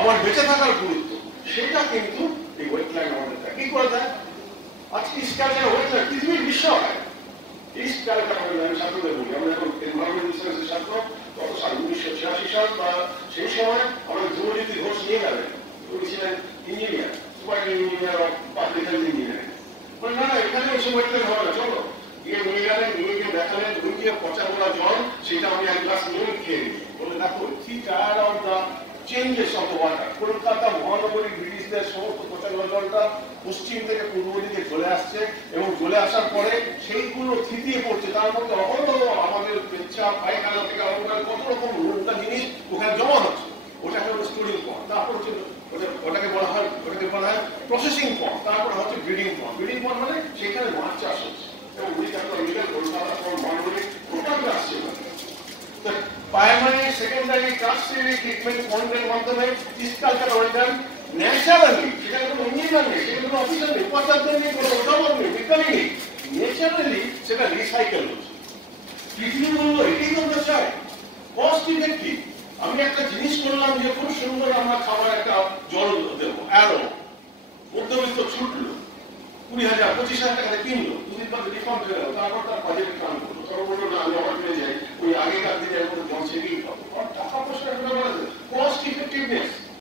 আমার বেঁচে থাকার গুরুত্ব, সেটা কিন্তু এই ওয়েটল্যান্ড আমাদের দেয়। কি করে দেয়? আজকে ইস্ট ক্যালকাটা ওয়েটল্যান্ড পৃথিবীর বিস্ময়। ইস্ট ক্যালকাটা ওয়েটল্যান্ড ছাত্রদের বলি, আমরা যখন এনভায়রনমেন্ট রিসার্চের ছাত্র কত সাল 1986 সাল বা সেই সময় আমাদের ধ্রুবজ্যোতি ঘোষ নিয়ে গেলেন, উনি ছিলেন engineer, super engineer of public health engineering. বলে না না এখানে ওইসব ওয়েটল্যান্ড হবে না, চলো গিয়ে নিয়ে গেলেন, নিয়ে গিয়ে দেখালেন ওই যে পচা গোলা জল, সেটা আমি এক গ্লাস নিয়ে খেয়ে নিই। বলে দেখো থিটার of the changes of water. Kolkata মহানগরী ব্রিটিশদের সমস্ত পচা গোলা জলটা পশ্চিম থেকে পূর্ব দিকে চলে আসছে এবং চলে আসার পরে সেইগুলো থিতিয়ে পড়ছে, তার মধ্যে অহরহ আমাদের পেচ্ছাপ পায়খানা থেকে আরম্ভ কত রকম নোংরা জিনিস ওখানে জমা হচ্ছে। ওটাকে হলো স্টোরিং পয়েন্ট, তারপর হচ্ছে ওটাকে বলা হয় প্রসেসিং পয়েন্ট, তারপর হচ্ছে ব্রিডিং পয়েন্ট। ব্রিডিং পয়েন্ট মানে সেখানে মাছ চাষ হচ্ছে এবং কলকাতা আসছে। প্রাইমারি সেকেন্ডারি টার্সিয়ারি ট্রিটমেন্ট পয়েন্টের মাধ্যমে ইস্ট ক্যালকাটা ওয়েটল্যান্ড ন্যাচারালি, সেখানে কোনো ইঞ্জিনিয়ার নেই, সেখানে কোনো অফিসার নেই, উপাচার্য নেই, কোনো অধ্যাপক নেই, বিজ্ঞানী নেই, ন্যাচারালি সেটা রিসাইকেল হচ্ছে। পৃথিবী বললো এটাই আমরা চাই, কস্ট ইফেক্টিভ। আমি একটা জিনিস করলাম যে খুব সুন্দর আমরা খাবার একটা জল দেবো, অ্যারো মধ্যবিত্ত ছুটলো 20,000 25,000 টাকা কিনলো, দুদিন পর রিফান্ড হয়ে গেল, তারপর তার বাজেট কাম করলো, তখন বললো না আমি অবাক হয়ে যাই ওই আগেকার দিনের মতো জল ছেড়েই